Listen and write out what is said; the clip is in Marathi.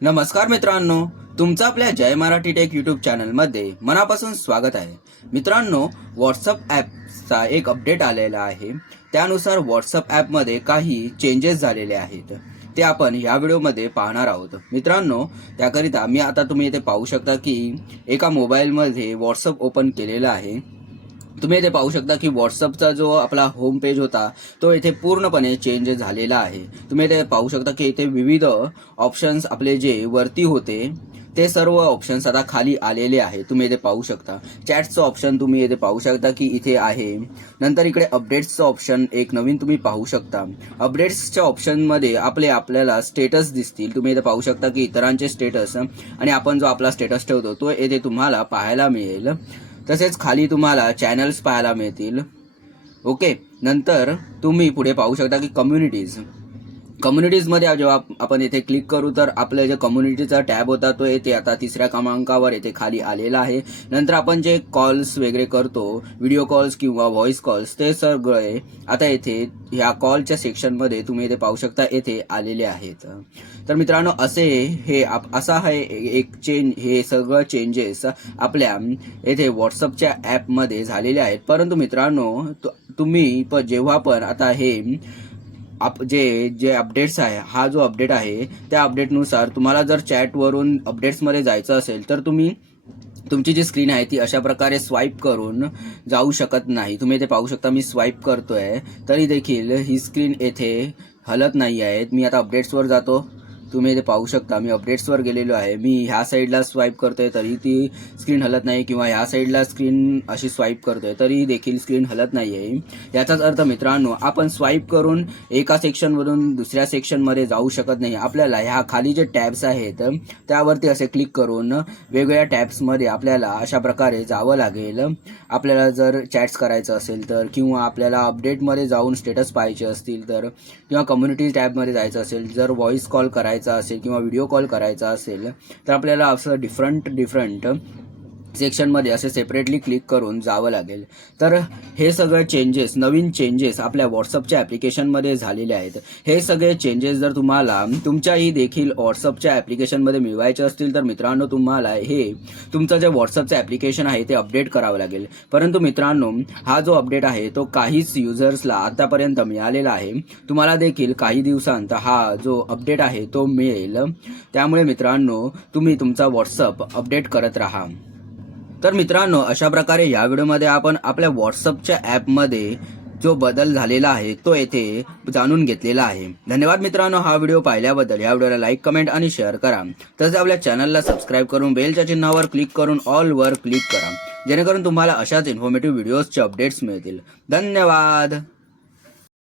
नमस्कार मित्रांनो तुमचं आपल्या जय मराठी टेक यूट्यूब चॅनलमध्ये मनापासून स्वागत आहे. मित्रांनो व्हॉट्सअप ॲपचा एक अपडेट आलेला आहे. त्यानुसार व्हॉट्सअप ॲपमध्ये काही चेंजेस झालेले आहेत. ते आपण या व्हिडिओमध्ये पाहणार आहोत. मित्रांनो त्याकरिता मी आता तुम्ही इथे पाहू शकता की एका मोबाईलमध्ये व्हॉट्सअप ओपन केलेलं आहे. तुम्ही इथे पाहू शकता की व्हॉट्सअपचा जो आपला होम पेज होता तो इथे पूर्णपणे चेंज झालेला आहे. तुम्ही इथे पाहू शकता की इथे विविध ऑप्शन्स आपले जे वरती होते ते सर्व ऑप्शन्स आता खाली आलेले आहे तुम्ही इथे पाहू शकता. चॅट्सचं ऑप्शन तुम्ही इथे पाहू शकता की इथे आहे. नंतर इकडे अपडेट्सचं ऑप्शन एक नवीन तुम्ही पाहू शकता. अपडेट्सच्या ऑप्शनमध्ये आपले आपल्याला स्टेटस दिसतील. तुम्ही इथे पाहू शकता की इतरांचे स्टेटस आणि आपण जो आपला स्टेटस ठेवतो तो येथे तुम्हाला पाहायला मिळेल. तसेच खाली तुम्हाला चॅनल्स पाहायला मिळतील. ओके नंतर तुम्ही पुढे पाहू शकता की कम्युनिटीज कम्युनिटीजमध्ये जेव्हा आपण येथे क्लिक करू तर आपलं जे कम्युनिटीचा टॅब होता तो येथे आता तिसऱ्या क्रमांकावर येथे खाली आलेला आहे. नंतर आपण जे कॉल्स वगैरे करतो व्हिडिओ कॉल्स किंवा व्हॉइस कॉल्स ते सगळे आता येथे ह्या कॉलच्या सेक्शनमध्ये तुम्ही येथे पाहू शकता येथे आलेले आहेत. तर मित्रांनो असे हे आप असा आहे एक चेंज हे सगळं चेंजेस आपल्या येथे व्हॉट्सअपच्या ॲपमध्ये झालेले आहेत. परंतु मित्रांनो तुम्ही प जेव्हा पण आता हे आप जे जे अपडेट्स आहे हा जो अपडेट आहे त्या अपडेटनुसार तुम्हाला जर चॅटवरून अपडेट्समध्ये जायचं असेल तर तुम्ही तुमची जी स्क्रीन आहे ती अशा प्रकारे स्वाईप करून जाऊ शकत नाही. तुम्ही इथे पाहू शकता मी स्वाईप करतोय. तरी देखील ही स्क्रीन येथे हलत नाही आहेत मी आता अपडेट्सवर जातो. तुम्ही इथे पाहू शकता. मी अपडेट्सवर गेलेलो आहे. मी ह्या साईडला स्वाईप करतोय तरी ती स्क्रीन हलत नाही किंवा ह्या साईडला स्क्रीन अशी स्वाईप करतोय तरी देखील स्क्रीन हलत नाही आहे याचाच अर्थ मित्रांनो आपण स्वाईप करून एका सेक्शनवरून दुसऱ्या सेक्शनमध्ये जाऊ शकत नाही. आपल्याला ह्या खाली जे टॅब्स आहेत त्यावरती असे क्लिक करून वेगवेगळ्या टॅब्समध्ये आपल्याला अशा प्रकारे जावं लागेल. आपल्याला जर चॅट्स करायचं असेल तर किंवा आपल्याला अपडेटमध्ये जाऊन स्टेटस पाहायचे असतील तर किंवा कम्युनिटी टॅबमध्ये जायचं असेल जर व्हॉइस कॉल करायचं असेल किंवा व्हिडिओ कॉल करायचा असेल तर आपल्याला असं डिफरंट डिफरंट सेक्शनमध्ये असे सेपरेटली क्लिक करून जावं लागेल. तर हे सगळे चेंजेस नवीन चेंजेस आपल्या व्हॉट्सअपच्या ॲप्लिकेशनमध्ये झालेले आहेत. हे सगळे चेंजेस जर तुम्हाला तुमच्याही देखील व्हॉट्सअपच्या ॲप्लिकेशनमध्ये मिळवायचे असतील तर मित्रांनो तुम्हाला हे तुमचं जे व्हॉट्सअपचं ॲप्लिकेशन आहे ते अपडेट करावं लागेल. परंतु मित्रांनो हा जो अपडेट आहे तो काहीच युजर्सला आतापर्यंत मिळालेला आहे. तुम्हाला देखील काही दिवसांत हा जो अपडेट आहे तो मिळेल. त्यामुळे मित्रांनो तुम्ही तुमचा व्हॉट्सअप अपडेट करत राहा. तर मित्रांनो अशा प्रकारे या व्हिडिओमध्ये आपण आपल्या व्हॉट्सअपच्या ॲपमध्ये जो बदल झालेला आहे तो येथे जाणून घेतलेला आहे. धन्यवाद मित्रांनो हा व्हिडिओ पाहिल्याबद्दल. या व्हिडिओला लाईक कमेंट आणि शेअर करा. तसेच आपल्या चॅनलला सबस्क्राईब करून बेलच्या चिन्हावर क्लिक करून ऑलवर क्लिक करा. जेणेकरून तुम्हाला अशाच इन्फॉर्मेटिव्ह व्हिडिओजचे अपडेट्स मिळतील. धन्यवाद!